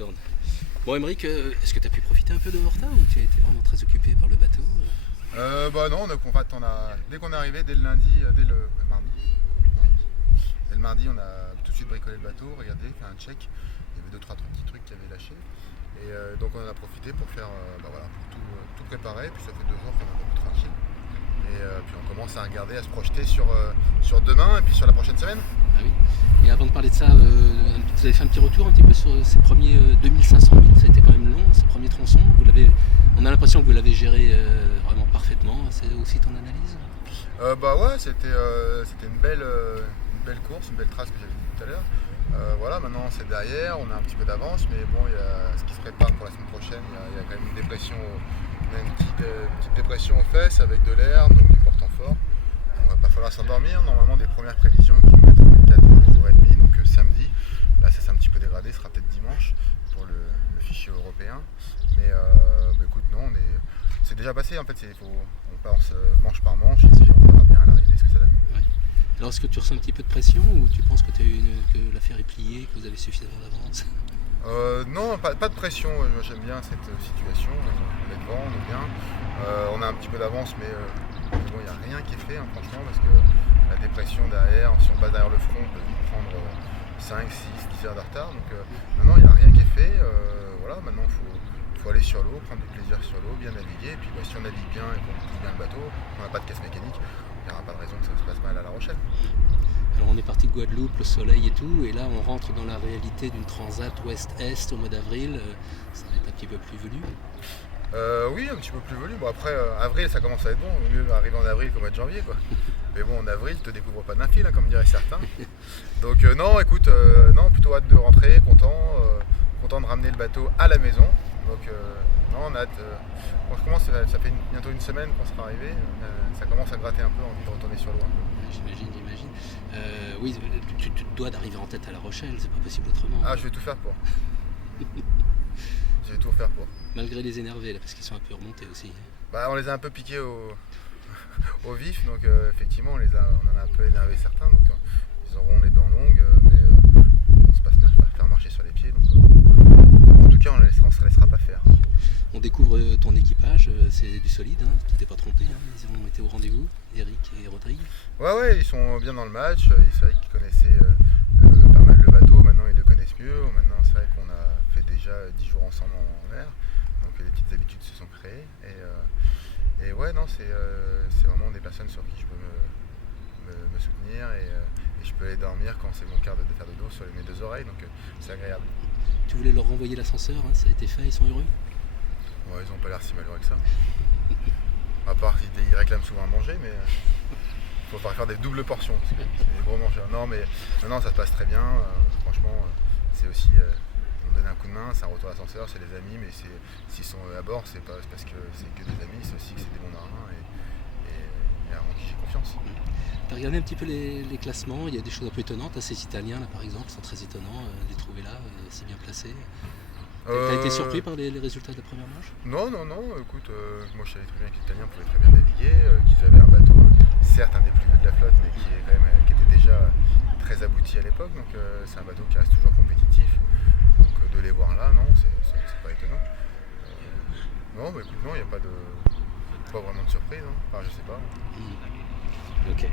tourne. Bon, Aymeric, est-ce que tu as pu profiter un peu de Horta ou tu as été vraiment très occupé par le bateau? Non, dès qu'on est arrivé, dès le lundi, dès le mardi. Dès le mardi, on a tout de suite bricolé le bateau, regardé, fait un check. Il y avait 2-3 petits trucs qui avaient lâché. Et donc on en a profité pour faire, pour tout préparer. Puis ça fait 2 jours qu'on est un peu plus tranquille. Et puis on commence à regarder, à se projeter sur demain et puis sur la prochaine semaine. Ah oui. Et avant de parler de ça, vous avez fait un petit retour un petit peu sur ces premiers 2500 000. Ça a été quand même long, ces premiers tronçons. On a l'impression que vous l'avez géré vraiment parfaitement. C'est aussi ton analyse? Ouais, c'était une belle course, une belle trace que j'avais dit tout à l'heure. Voilà, maintenant c'est derrière, on a un petit peu d'avance, mais bon, il y a ce qui se prépare pour la semaine prochaine. Il y a quand même une dépression, on a une petite dépression aux fesses avec de l'air, donc du portant fort. On va pas falloir s'endormir. Normalement, des premières prévisions qui nous mettent en 4 jours et demi, donc samedi. Là, ça s'est un petit peu dégradé, ce sera peut-être dimanche pour le fichier européen. Mais écoute, non, c'est déjà passé. En fait, on pense manche par manche et puis on verra bien à l'arrivée ce que ça donne. Ouais. Alors, est-ce que tu ressens un petit peu de pression ou tu penses que l'affaire est pliée, que vous avez suffisamment d'avance? Non, pas de pression. Moi, j'aime bien cette situation. On est devant, on est bien. On a un petit peu d'avance, mais bon, il n'y a rien qui est fait, hein, franchement, parce que la dépression derrière, si on passe derrière le front, on peut vite prendre 5, 6, 10 heures de retard. Donc maintenant, il n'y a rien qui est fait. Voilà, maintenant, il faut aller sur l'eau, prendre du plaisir sur l'eau, bien naviguer. Et puis si on navigue bien et qu'on pousse bien le bateau, on n'a pas de casse mécanique, il n'y aura pas de raison que ça se passe mal à La Rochelle. Alors on est parti de Guadeloupe, le soleil et tout, et là on rentre dans la réalité d'une transat ouest-est au mois d'avril. Ça va être un petit peu plus velu. Oui, un petit peu plus velu. Bon, après, avril, ça commence à être bon. Au mieux arriver en avril qu'au mois de janvier, quoi. Mais bon, en avril, tu te découvres pas d'un fil, hein, comme diraient certains. Donc non, écoute, non, plutôt hâte de rentrer, content de ramener le bateau à la maison. Donc non, on a hâte. Ça fait bientôt une semaine qu'on sera arrivé. Ça commence à gratter un peu, envie de retourner sur l'eau un peu. J'imagine. Oui, tu te dois d'arriver en tête à La Rochelle, c'est pas possible autrement. Ah, je vais tout faire pour. Je vais tout faire pour. Malgré les énervés, là, parce qu'ils sont un peu remontés aussi. Bah, on les a un peu piqués au vif, donc effectivement, on en a un peu énervé certains. Donc ils auront les dents longues, mais on se passe faire marcher sur les pieds. Donc, en tout cas, on ne se laissera pas faire. On découvre ton équipage, c'est du solide, hein, tu t'es pas trompé, hein, ils ont été au rendez-vous, Eric et Rodrigue. Ouais, ils sont bien dans le match, c'est vrai qu'ils connaissaient pas mal le bateau, maintenant ils le connaissent mieux, maintenant c'est vrai qu'on a fait déjà 10 jours ensemble en mer, donc les petites habitudes se sont créées, et ouais, non, c'est vraiment des personnes sur qui je peux me soutenir, et je peux aller dormir quand c'est mon quart de faire de dos sur mes 2 oreilles, donc c'est agréable. Tu voulais leur renvoyer l'ascenseur, hein, ça a été fait, ils sont heureux? Ouais, ils ont pas l'air si malheureux que ça. À part qu'ils réclament souvent à manger, mais il faut pas faire des doubles portions, parce que c'est des gros mangeurs. Non, mais maintenant ça se passe très bien. Franchement, c'est aussi, on donne un coup de main, c'est un retour d'ascenseur, c'est des amis, mais s'ils sont à bord, c'est pas parce que c'est que des amis, c'est aussi que c'est des bons marins et en qui j'ai confiance. Tu as regardé un petit peu les classements, il y a des choses un peu étonnantes, ces Italiens là par exemple sont très étonnants, les trouver là, c'est bien placé. T'as été surpris par les résultats de la première manche? Non, écoute, moi je savais très bien que les Italiens pouvaient très bien naviguer, qu'ils avaient un bateau, certes un des plus vieux de la flotte, mais qui était déjà très abouti à l'époque, donc c'est un bateau qui reste toujours compétitif. Donc de les voir là, non, c'est pas étonnant. Non, écoute, non, il n'y a pas vraiment de surprise, hein. Enfin, je sais pas. Ok.